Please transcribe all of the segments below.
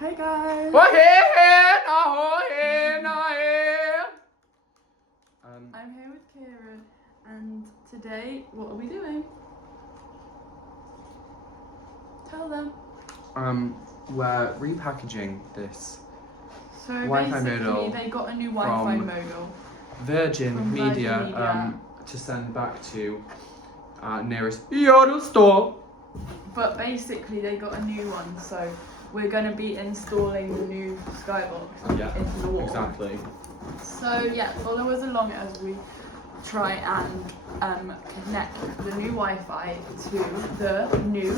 Hey guys. I'm here with Kieran, and today, what are we doing? Tell them. We're repackaging this So Wi-Fi basically, modal they got a new Wi-Fi from modal. Virgin Media, Media. to send back to our nearest Yodel store. But basically, they got a new one, so we're going to be installing the new Skybox into the wall. Exactly. So yeah, follow us along as we try and connect the new Wi-Fi to the new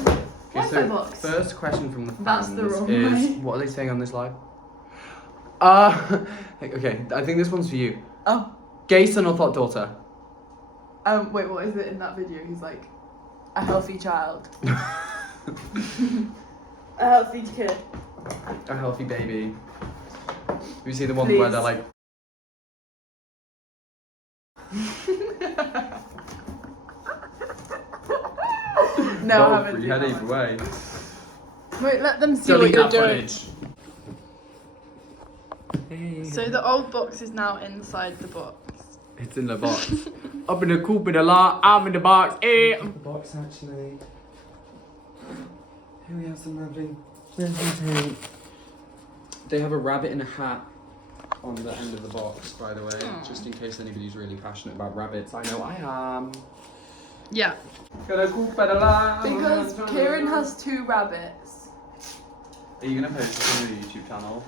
Wi-Fi box. First question from the fans That's the wrong is, way. what are they saying on this live? Okay, I think this one's for you. Oh. Gay son or thought daughter? Wait, what is it in that video? He's like, a healthy child. A healthy kid. A healthy baby. You see the one where they're like... No, I haven't. You had either way. Wait, let them see what you're doing. Hey. So the old box is now inside the box. It's in the box. Up in the coop in the lot, I'm in the box. Hey. The box actually. Here we have some lovely. They have a rabbit in a hat on the end of the box, by the way, just in case anybody's really passionate about rabbits. I know I am. Yeah. Because Kieran has 2 rabbits. Are you gonna post this on your YouTube channel?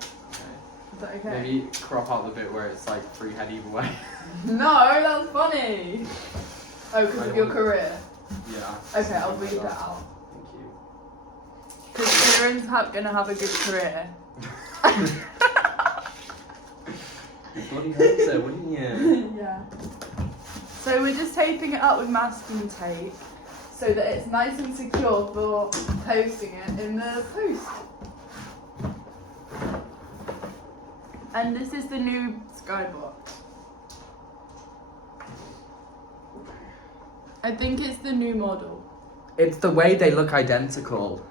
Is that okay? Maybe crop out the bit where it's like free head either way. No, that's funny. Oh, because of your career? Yeah. Okay, I'll read that out. Thank you. Because Kieran's gonna have a good career. You bloody hope so, wouldn't you? Yeah. So we're just taping it up with masking tape so that it's nice and secure for posting it in the post. And this is the new Skybox. I think it's the new model. It's the way they look identical.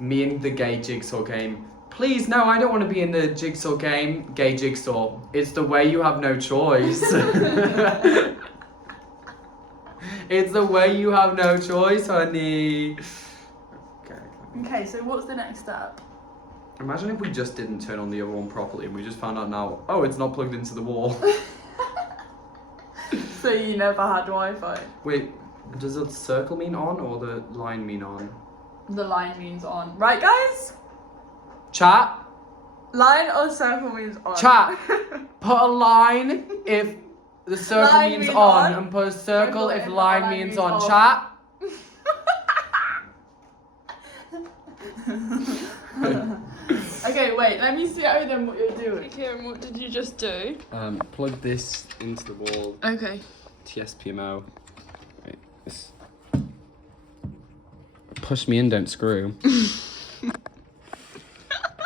Me and the gay jigsaw game. Please, no, I don't want to be in the jigsaw game. Gay jigsaw. It's the way you have no choice. It's the way you have no choice, honey. Okay, so what's the next step? Imagine if we just didn't turn on the other one properly and we just found out now, oh, it's not plugged into the wall. So you never had Wi-Fi? Wait, does the circle mean on or the line mean on? The line means on. Right, guys? Chat? Line or circle means on. Chat. Put a line if the circle Line means means on, on. and put a circle if the line means on. Chat? Okay, wait, let me see out then what you're doing. Kieran, what did you just do? Plug this into the wall. Okay. TSPMO. Wait, this. Push me in, don't screw.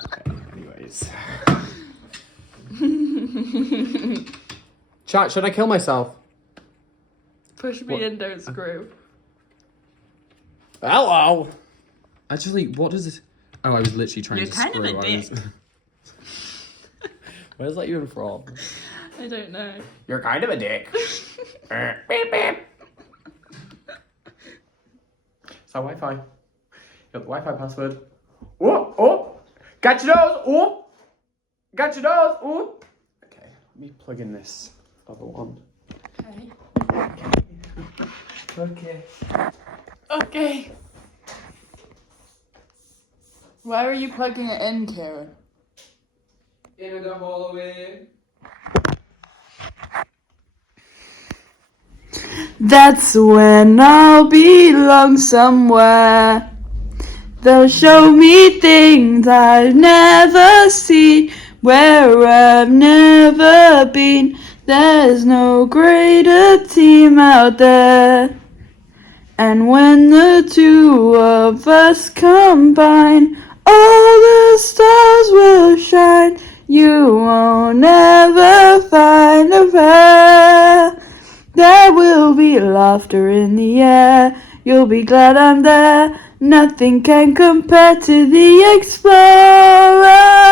Okay, anyways. Chat, should I kill myself? Push me in, don't screw. Hello! Actually, what does this... Oh, I was literally trying to You're screw. kind of a dick. Where's that even from? I don't know. You're kind of a dick. Beep, beep. Is that Wi-Fi? You got the Wi-Fi password. Oh, oh! Got your nose! Oh! Got your nose! Oh! Okay, let me plug in this other one. Okay. Okay. Okay. Where are you plugging it in, Kieran? In the hallway. That's when I'll belong somewhere. They'll show me things I've never seen, where I've never been. There's no greater team out there. And when the 2 of us combine, all the stars will shine. You won't ever find a pair. There will be laughter in the air. You'll be glad I'm there. Nothing can compare to the Explorer.